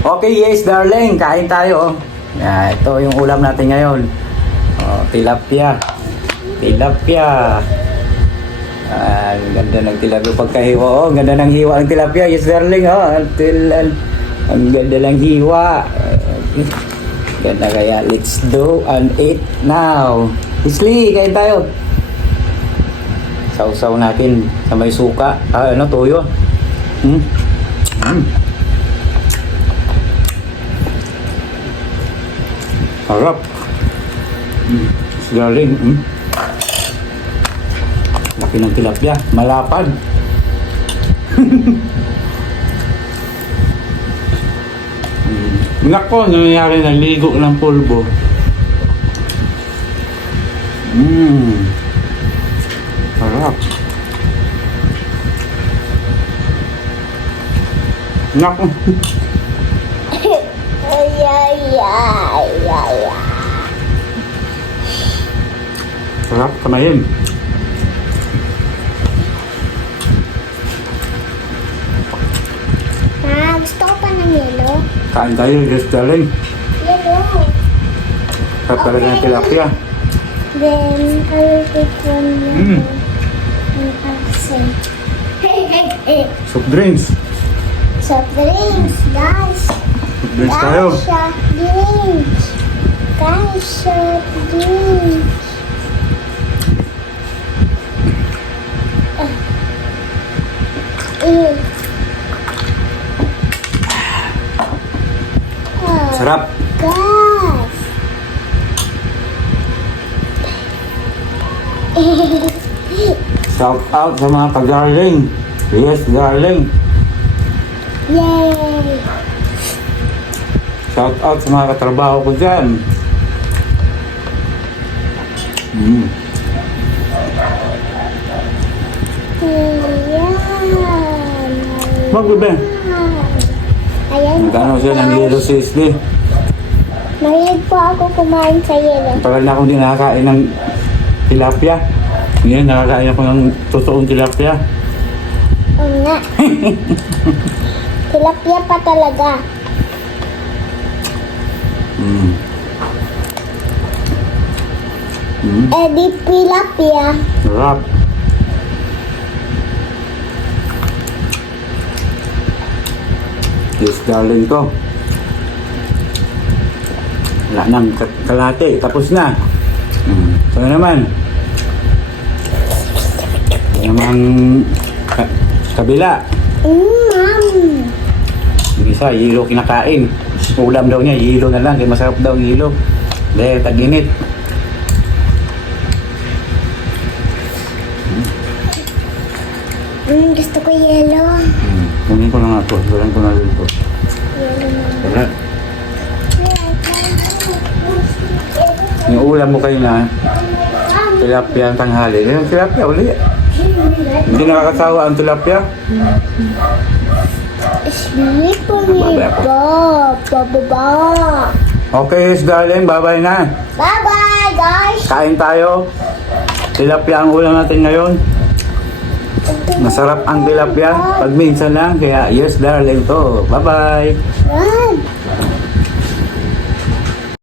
Okay, yes, darling. Kain tayo. Ito yung ulam natin ngayon. Tilapia. Tilapia. Ang ganda ng tilapia pagkahiwa. Ang ganda ng hiwa ng tilapia. Yes, darling. Ang ganda ng hiwa. Ganda kaya. Let's do and eat now. Isli, kain tayo. Sausaw natin sa may suka. Toyo. Harap. Galing. Laki ng tilapia. Malapad. Nako, nangyayari na ligo ng pulbo. Harap. Nako. Sarap, kamayin. Gusto ko pa ng yelo. Kain tayo, just darling. Yelo. Sarap talaga ng tilapia. Then, I will take one yelo. And accent. Soft drinks. Soft drinks, guys. Soft drinks tayo. Soft drinks. Guys, soft drinks. Sarap. Guys. Shout out sa mga ka-darling. Yes, darling. Yay! Shout out sa mga katrabaho ko dyan. Ayan. Magbe. Ayan. Magkano siya ng yelo si Isli? Mahilig po ako kumain sa yelo. Tagal na akong hindi nakakain ng tilapia. Ngayon nakakain ako ng totoong tilapia. Oo nga. Tilapia pa talaga. Di tilapia. Sarap. Yes, darling ko. Wala nang kalate. Tapos na. Ito naman. Ito naman kabila. Yung isa, yelo kinakain. Ulam daw niya, yelo na lang. Kaya masarap daw yelo. Dahil tag-init. Gusto ko yelo. Kunin ko na nga ito. Walang ko na rin ito. Yelo na. Wala. Yung ulam mo kayo na tilapia ang tanghali. Yung tilapia uli. Hindi nakakasawa ang tilapia. Sleep on me, Baba. Okay, yes, darling. Bye-bye na. Bye-bye, guys. Kain tayo. Tilapia ang ulam natin ngayon. Masarap ang tilapia. Pag minsan lang. Kaya yes, darling to. Bye-bye. Bye.